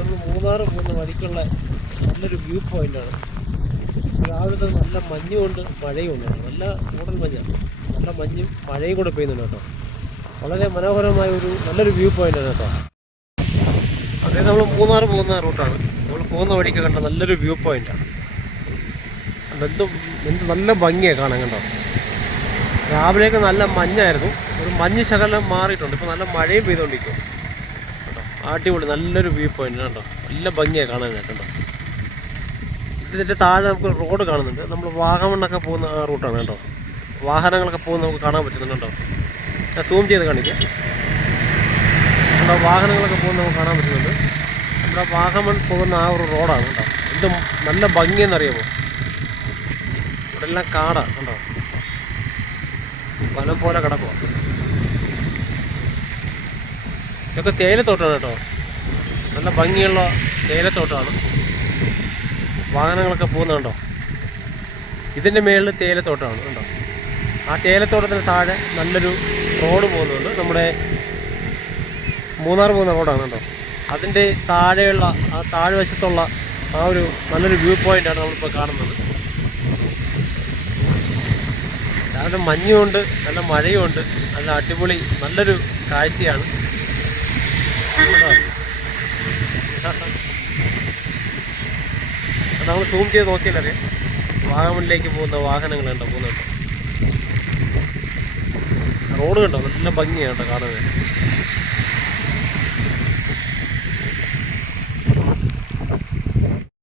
നമ്മൾ മൂന്നാർ പോകുന്ന വഴിക്കുള്ള നല്ലൊരു വ്യൂ പോയിൻ്റാണ്. രാവിലത്തെ നല്ല മഞ്ഞുകൊണ്ട് മഴയും ഉണ്ടാണ്, നല്ല മൂടൽ മഞ്ഞാണ്, നല്ല മഞ്ഞും മഴയും കൂടെ പെയ്യുന്നുണ്ട് കേട്ടോ. വളരെ മനോഹരമായ നല്ലൊരു വ്യൂ പോയിൻ്റാണ് കേട്ടോ. അതായത് നമ്മൾ മൂന്നാർ പോകുന്ന റൂട്ടാണ്. നമ്മൾ പോകുന്ന വഴിക്ക് കണ്ട നല്ലൊരു വ്യൂ പോയിൻ്റാണ്. എന്ത് നല്ല ഭംഗിയാണ് കാണാൻ കേട്ടോ. രാവിലെയൊക്കെ നല്ല മഞ്ഞായിരുന്നു, ഒരു മഞ്ഞ് ശകലം മാറിയിട്ടുണ്ട്. ഇപ്പോൾ നല്ല മഴയും പെയ്തുകൊണ്ടിരിക്കും കേട്ടോ. അടിപൊളി നല്ലൊരു വ്യൂ പോയിൻ്റ് കേട്ടോ. നല്ല ഭംഗിയാണ് കാണാനായിട്ട് കേട്ടോ. ഇതിൻ്റെ താഴെ നമുക്ക് റോഡ് കാണുന്നുണ്ട്. നമ്മൾ വാഗമണ്ണൊക്കെ പോകുന്ന ആ റൂട്ടാണ് കേട്ടോ. വാഹനങ്ങളൊക്കെ പോകുന്ന നമുക്ക് കാണാൻ പറ്റുന്നുണ്ട് കേട്ടോ. ഞാൻ സൂം ചെയ്ത് കാണിക്കാം. നമ്മുടെ വാഹനങ്ങളൊക്കെ പോകുന്ന നമുക്ക് കാണാൻ പറ്റുന്നുണ്ട്. നമ്മുടെ വാഗമൺ പോകുന്ന ആ ഒരു റോഡാണ് കേട്ടോ. എന്ത് നല്ല ഭംഗിയെന്നറിയാമോ. ഇവിടെ എല്ലാം കാടാണ് കേട്ടോ, വനം പോലെ കിടക്കുക. ഇതൊക്കെ തേയിലത്തോട്ടമാണ് കേട്ടോ. നല്ല ഭംഗിയുള്ള തേയിലത്തോട്ടമാണ്. വാഹനങ്ങളൊക്കെ പോകുന്നുണ്ടോ. ഇതിൻ്റെ മേളിൽ തേയിലത്തോട്ടമാണ് കേട്ടോ. ആ തേയിലത്തോട്ടത്തിന് താഴെ നല്ലൊരു റോഡ് പോകുന്നുണ്ട്. നമ്മുടെ മൂന്നാർ പോകുന്ന റോഡാണ് കേട്ടോ. അതിൻ്റെ താഴെയുള്ള ആ താഴ്വശത്തുള്ള ആ ഒരു നല്ലൊരു വ്യൂ പോയിൻ്റാണ് നമ്മളിപ്പോൾ കാണുന്നത്. രാവിലെ മഞ്ഞുമുണ്ട്, നല്ല മഴയുമുണ്ട്, നല്ല അടിപൊളി നല്ലൊരു കാഴ്ചയാണ്. നമ്മൾ സൂം ചെയ്ത് നോക്കിയാലറിയാം വാഗമണിലേക്ക് പോകുന്ന വാഹനങ്ങൾ കണ്ടോ പോകുന്നുണ്ടോ. റോഡ് കണ്ടോ, നല്ല ഭംഗിയാണ് കേട്ടോ കാണാൻ.